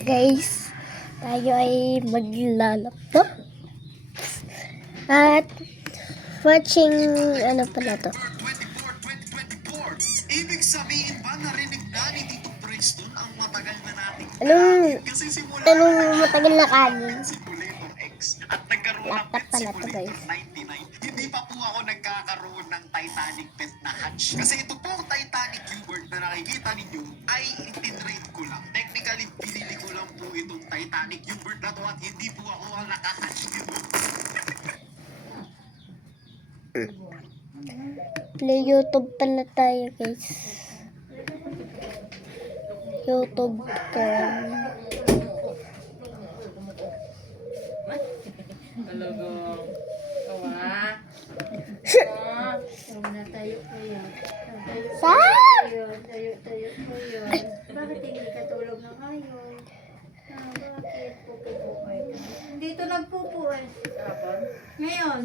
Guys, tayo ay maglalaptop at watching ano pala to. Ibig sabihin ba narinig na ni Tito Preston ang matagal na nating Anong matagal na kanin? Simulator X at nagkaroon ng Laptop Pet pala to, Simulator guys. 99. Hindi pa po ako nagkakaroon ng Titanic pet na hatch. Kasi ito pong Titanic Q-Bird na nakikita ninyo ay itinrade ko lang. Technically, binili ko lang po itong Titanic Q-Bird na to at hindi po ako ang nakahatch nito. Play YouTube pala tayo, guys. YouTube girl. Talagang kawa. Na tayo po yun. Sa? Tayo po yun. Bakit hindi ka tulog ng ayaw? Bakit pupupuay ka? Dito nagpupo eh. Ngayon,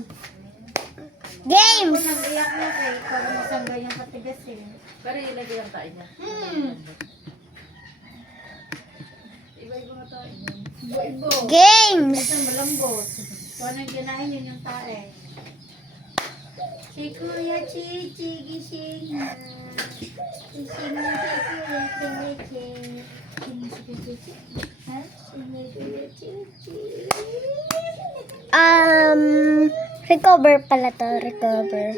Games! ako nang iyak na kay para masangga yung katigas eh. Pero ilagay ang tayo niya. Iba-iba nga tayo. Ibo-ibo. Games! Ito malambot. Kung anong ginahin yun yung tae. Si Kuya Chichi, gising na. Gising na si Kuya Chichi. Sino si Kuya Chichi? Ha? Sino si Kuya Chichi? Recover pala to, recover.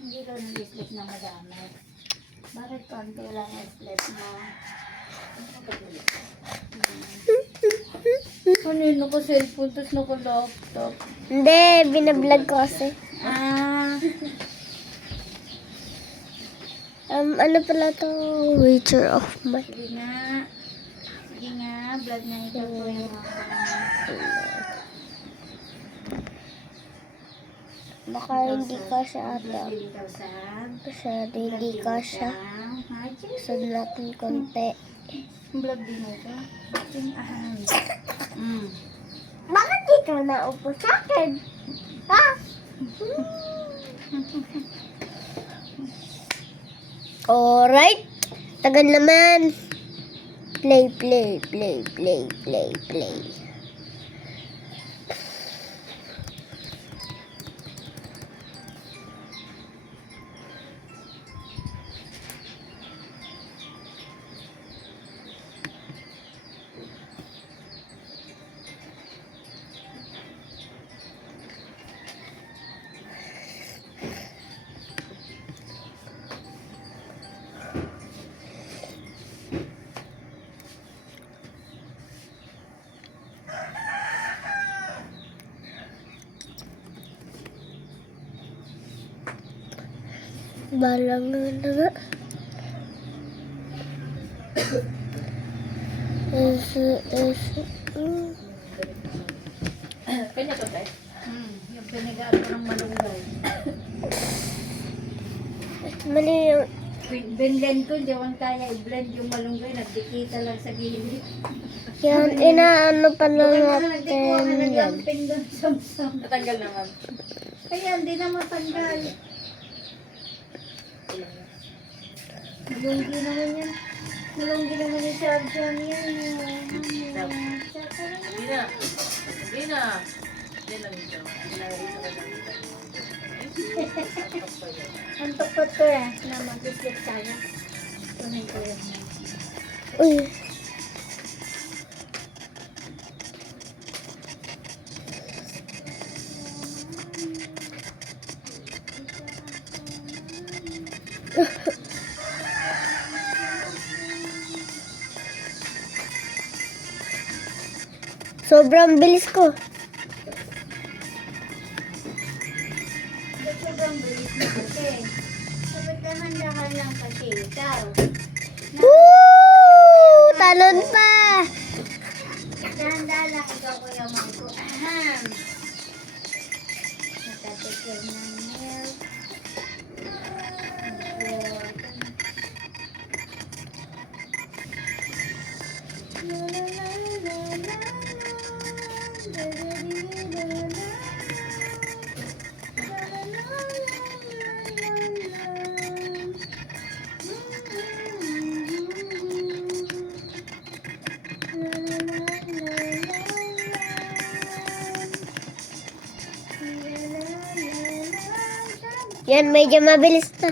Hindi ko nag-sleep na madami. Bakit konti lang sleep mo? Kanino ko cellphone, tapos naka-laptop. Hindi, binablog ko kasi. Ano pala to? Wager of my... Sige nga. Sige nga, vlog na ito po yung mga Baka hindi ka siya ata. 3,000. Masyado hindi ka siya. Sunod natin konti. Vlog din ito. Bakit di ka naupo sa akin? Ha? Alright. Tagal naman. Play. Balang na nga. Kanya to tayo. Yung pinagaan ko ng malunggay. Mali yung... Binlend ko, di man kaya i-blend yung malunggay. Nagdikita lang sa gilid. Yan, inaano pala Nagdikuha natin ka ng yan. lamping doon sa Natanggal naman. Kaya hindi na matanggal. Malunggi naman yan. Malunggi naman yung charger yan. Hindi na. Hindi na. Hindi lang ito. Ilagay sa kanya. Ang tukot ko eh, na mag-sleep tayo. Kunin ko yun. Uy. Sobrang bilis ko. Sobrang bilis na kasi. Sabat naman ka lang kasi ikaw. Woo! Talon pa! Dahanda lang ikaw ko yung mga ko. Aham! Natatikil ng milk. Yan, medyo mabilis na.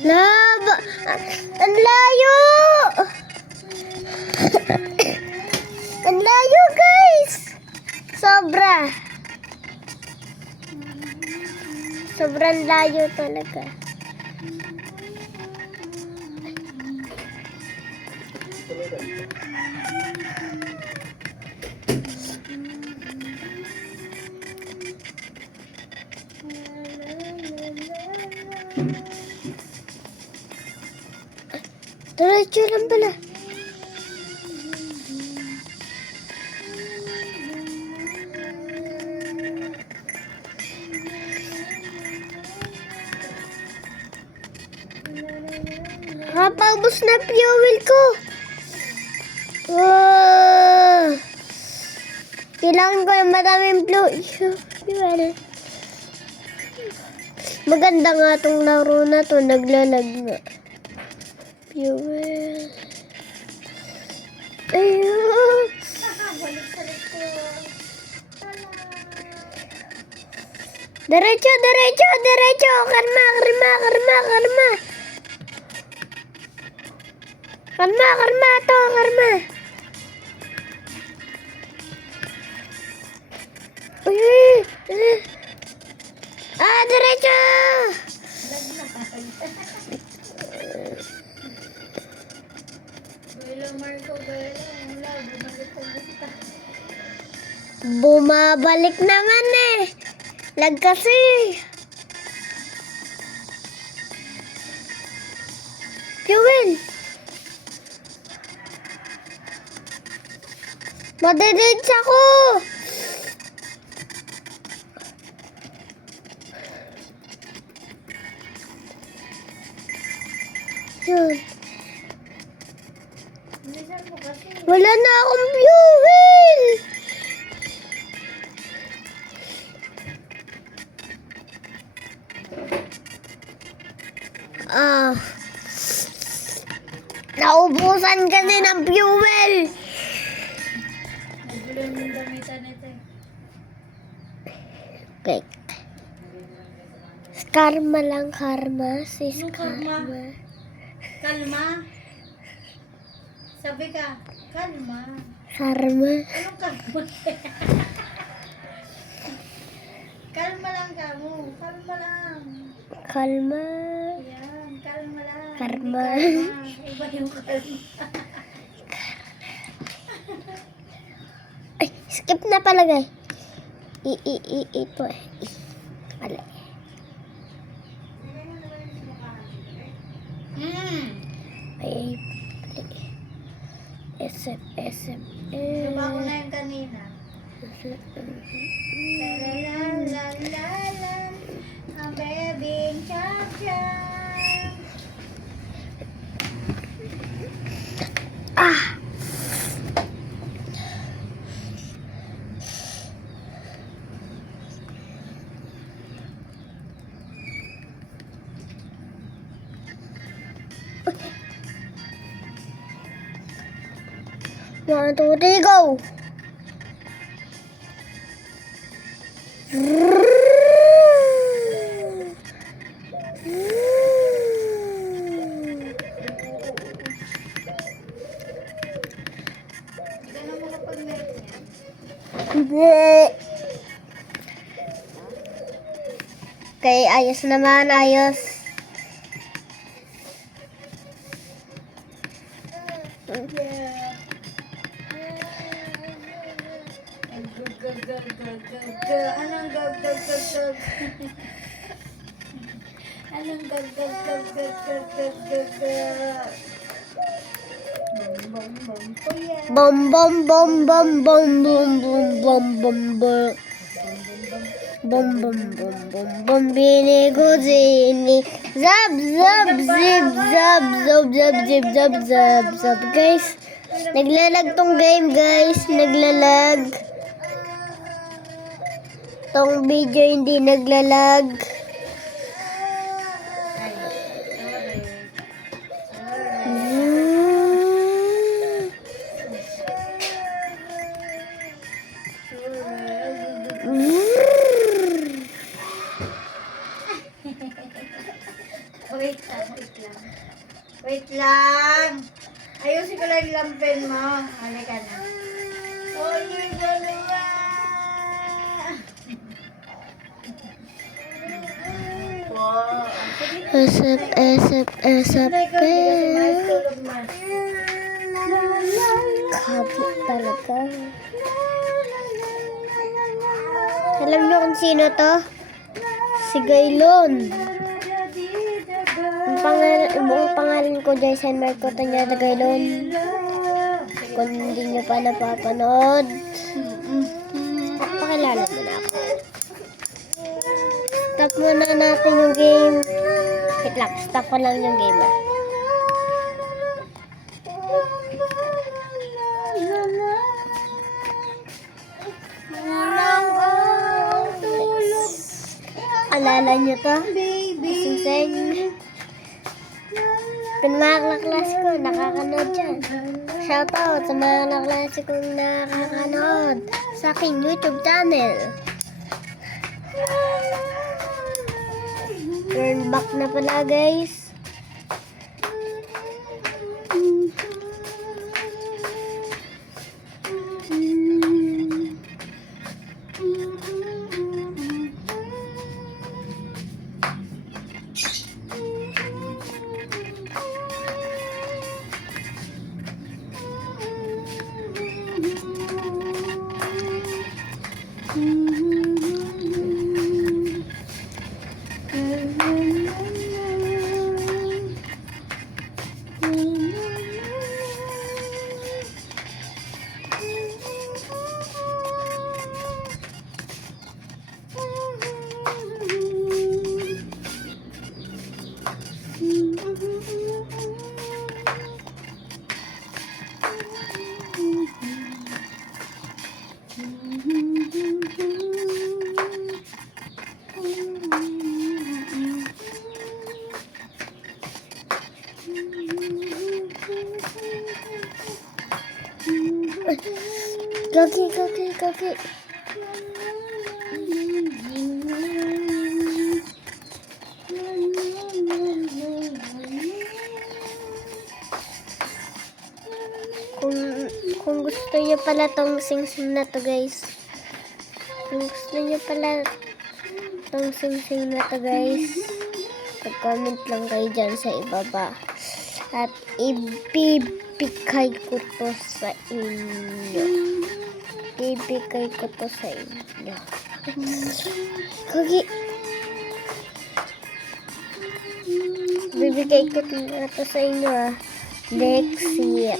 Laba! Ang layo! Ang layo, guys! Sobra. Sobrang layo talaga. Diretso lang pala. Paubos na fuel ko. Kailangan ko ng madaming fuel. Maganda nga tong laro na to. Naglalag nga. Fuel. Ayun. Balik sa likod. Diretso, diretso, diretso. Karma, karma, karma, karma. Karma, karma to, karma. Uy, diretso. Gala, Marco, gala. Wala, bumalik ko na. Bumabalik naman eh. Lag kasi. Fuel. Madedits ako. Yun. Bilisan mo kasi. Wala na akong fuel. Naubusan kasi ng fuel. Nagulo yung gamitan nito eh. Okay. Karma lang, karma. Sis, Anong karma? karma. Kalma. Sabi ka, kalma. Karma. Anong kalma? Kalma lang ka mo. Kalma lang. Kalma. Ayan, kalma lang. Karma. Hindi kalma. Iba yung kalma. Ay, skip na palagay. Ito eh. Mali. Ay, SM. Diba ko na yung kanina? La, ang bebing champion. Ah! One, two, three, go! Hindi ka na makapag-net niya. Hindi. Okay, ayos naman, ayos. Anong gag? Anong gag? Bom bom bom bom bom bom bom bom bom bom. Bom bom bom bom bom bini guzini. Zap zap zip zap zap zap zip zap zap zap. Guys, naglalag tong game, guys. Naglalag. Tong video hindi naglalag. lang. Ayusin ko lang yung lampin mo. Halika na. Uy, dalawa. Wow. Esep, esep, esep, Kabit talaga. Alam niyo kung sino to? Si Gaylon. Ang buong pangalan ko, Jason Marco Tanyada Gaylon. Kung hindi niyo pa napapanood, pakilala mo na ako. Stop muna natin yung game. Wait lang, stop ko lang yung game. Alala niyo to? Sing-sing. Yung mga kaklas ko, nakakanood dyan. Shoutout sa mga kaklas kong nakakanood sa aking YouTube channel. Turn back na pala, guys. Gagi. Kung gusto niyo pala tong sing-sing na to, guys. Kung gusto niyo pala tong sing-sing na to, guys, mag-comment lang kayo dyan sa ibaba. At ibibigay ko to sa inyo. Ibibigay ko to sa inyo. Kagi. Bibigay ko to sa inyo, next year.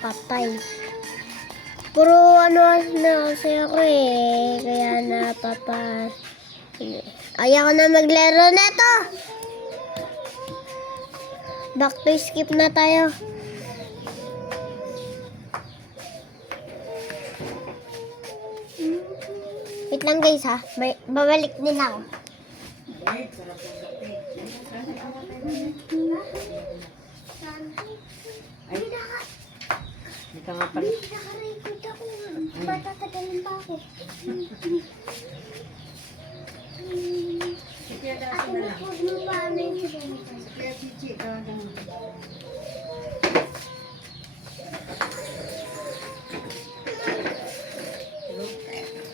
Patay. Puro ano na kasi ako eh. Kaya napapas. Ayaw ko na maglaro neto. Back to skip na tayo. Wait lang guys ha. Babalik din ako. Hindi ka nga pala. Naka-record ako. Matatagalin pa ako. Kaya dati Ako na na lang. po yung paano Kaya chichi ka lang.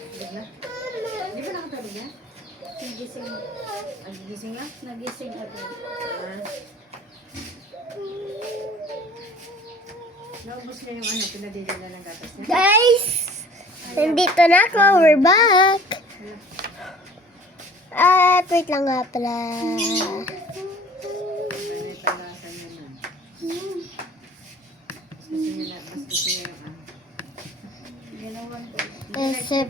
Di ba nakatulog na? Nagising. Ang gigising na? Nagising agad. Naubos na yung ano, pinadidala ng gatas niya. Guys! Nandito na ako. We're back. At wait lang nga pala. Ano yung talasan niya na? Mas gusto niya na, mas gusto niya yung ano. Ginawan ko. Esep,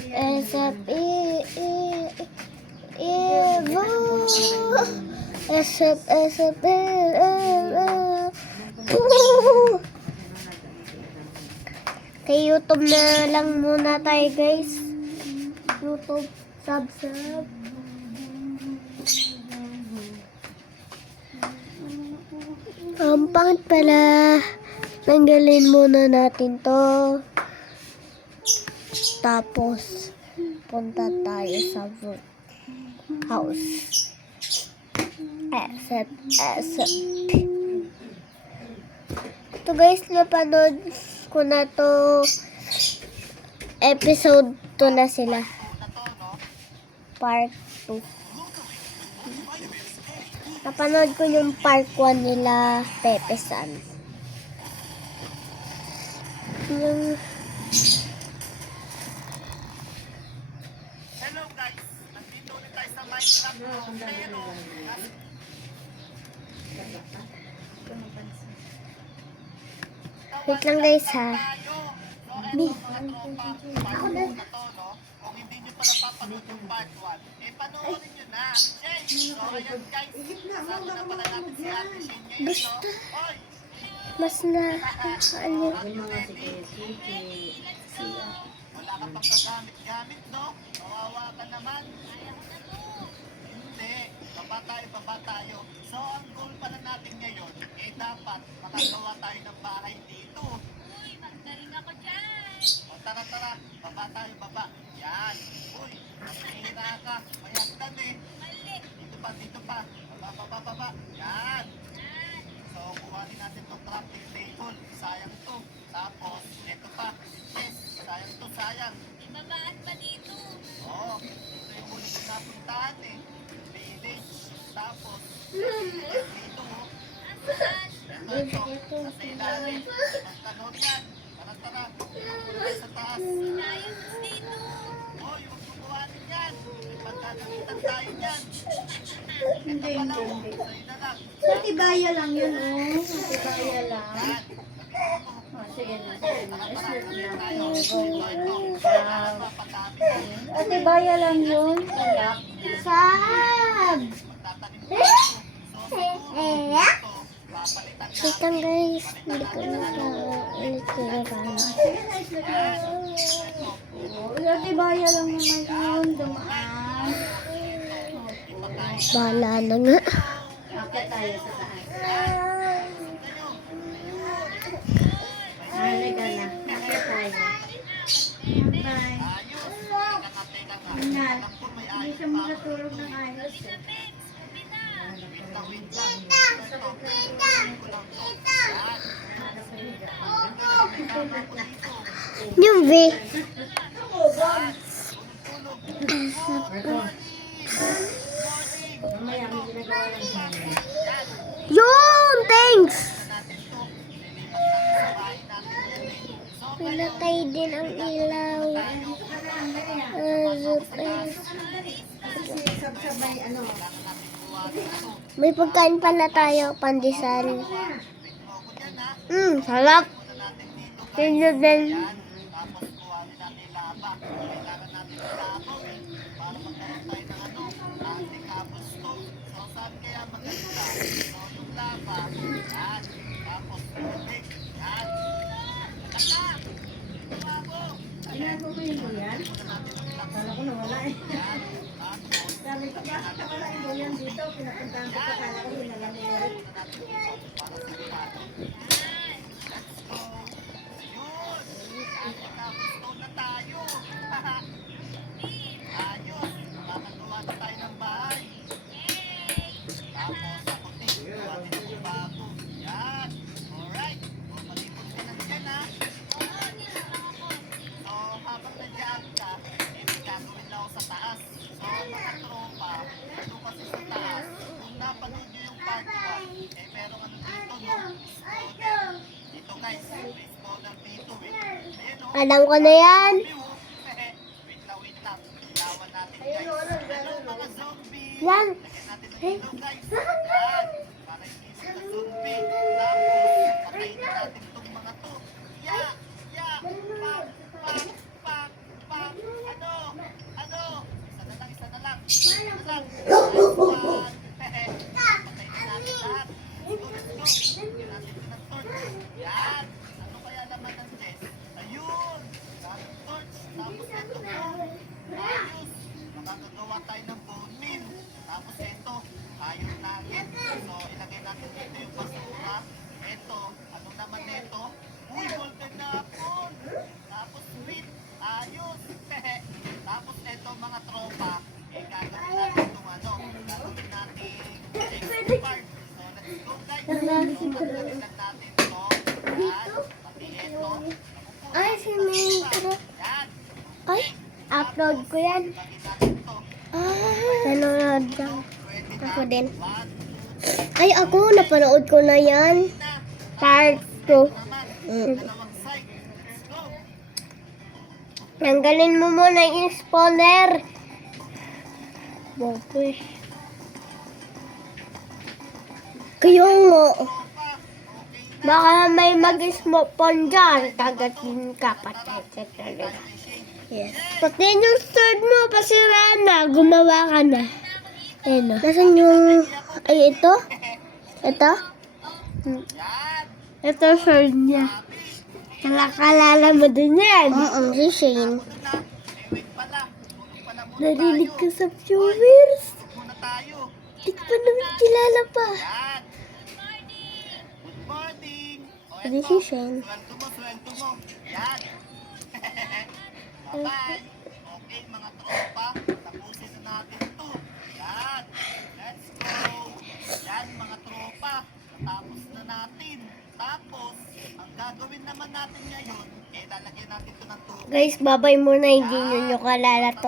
Kay YouTube na lang muna tayo guys. YouTube. Sub, sub. Ang pangit pala. Tanggalin muna natin to. Tapos, punta tayo sa house. Except. Ito guys, napanood ko na to. Episode 2 na sila. Part 2. Napanood ko yung part 1 nila, Pepe San. Yung... Hello guys! Nandito ulit tayo sa Minecraft mo. Pero, Wait lang guys ha. Ako na to, no? Kung hindi nyo pa napapanood yung part 1, panoorin nyo na. So, ayan guys. Kasama na pala natin si Ate Shane ngayon, no? Basta. Oy! Mas na... Ano? Yung mga si Kiki, si Wala ka pang kagamit-gamit, no? Kawawa ka naman. Hindi. Baba tayo. So, ang goal pala natin ngayon, dapat makagawa tayo ng bahay dito. Uy, magdaring ako dyan. O, tara. Baba. Yan. Uy, mahira ka. Mayagdan eh. Dito pa. Baba. Yan. So, kuhanin natin itong crafting table. Sayang to. Tapos, ito pa. Yes, sayang. Ibabaan pa dito. Oo. Ito yung huli ko napuntahan eh. Village. Tapos, dito oh. Ito. Sa ilalim. Magtanong yan. Tara. Muna sa taas. Oh, yung magkukuhanin yan. Magkagamitan tayo yan. Hindi. Sa'yo na lang. Sa Tibaya lang yun, oh. Sa Tibaya lang. Yan. Oh, sige na. Sa Tayo. Tibaya lang yun. Ayak. Sab! Wait lang guys. Hindi ko na kaya. Sige na, islagay. Oh, sa Tibaya lang naman yun. Dumaan. Bahala na nga. Akit tayo sa taas. Halika na. Akit tayo. Bye. Ingat. Hindi siya makatulog ng ayos. Yung V. mamaya may ginagawa ng bahay. Yun! Thanks! Pinatay din ang ilaw. Kasi sabay ano, May pagkain pala tayo, pandesal. Sarap. Tinyo din. Tapos kuhanin natin laba. Kailangan natin ng labaw eh. Para magkaroon tayo ng ating cobblestone. So saan kaya maganda? So yung laba, yan. Tapos tubig, yan. Laka! Tumago! ginagawa mo yung buyan? Akala ko nawala eh. Yan. Tapos, Sabi ko, bakit nawala yung buyan dito? Pinapuntahan ko pa, akala ko dinala ni Eric. para sigurado. So, yun. Cobblestone na tayo. Ayos. Makakagawa na tayo ng bahay. Tapos, ako din. Gawa din ako bago. Yan. Alright. O, malipot ka lang dyan, ha? So, habang nandiyan ka, may gagawin na ako sa taas. So, mga tropa, ito kasi sa taas. Kung napanood nyo yung part 1, merong ano dito, no? Spawner. Dito, guys. May spawner dito, eh. Ayan, oh. Alam ko na yan. Wait lang. Ilawan natin, guys. Hello, mga zombie. Yan. Lagyan natin ng ilaw, guys. Yan. Para hindi sila zombie. Tapos, patayin na natin itong mga to. Ya! Pak! Isa na lang. Isa na lang. Patayin na natin lahat. Let's go. Lagyan natin ito ng torch. Yan. Ano kaya laman ng chest? Ayun. Daming torch. Tapos ito po. Ayos. Kuha tayo ng bone meal. Tapos ito, iron nugget. So, ilagay natin dito yung basura. Ito, ano naman ito? Uy, golden apple! Tapos sweet, ayos! Tapos ito mga tropa, gagawin natin itong ano, gagawin natin extra part. So, let's go guys! So, gagawin lang natin ito. Yan, pati ito. Ay, si Mintro. Yan, Ay, upload ko yan. lagyan natin ito. Nanonood lang. Pwede Ako na. din. 1, Ay, ako, napanood ko na yan. Part 2. naman, dalawang side. Let's go! Tanggalin mo muna yung spawner. Boboy. Kaya nga. Baka may mag-spawn dyan. Kagatin ka, patay ka talaga. Yes. Pati yung sword mo, pasira na. Gumawa ka na. Ayun o. Nasaan yung... Ay, ito? Ito? Ito sword niya. Kalala mo din yan. Si Shane. Wait pala. Tulog pala muna Narinig tayo. ka sa viewers. Muna tayo. Di ka pa namin kilala pa. Yan. Good morning. O, Hindi eto. si Shane. Sweldo mo. Yan. Bye-bye. Okay, mga tropa. Tapusin na natin ito. Yan. Let's go. Yan, mga tropa. Natapos na natin. Tapos, ang gagawin naman natin ngayon, lalagyan natin ito ng tubig. Guys, babay muna. Hindi nyo kalala to.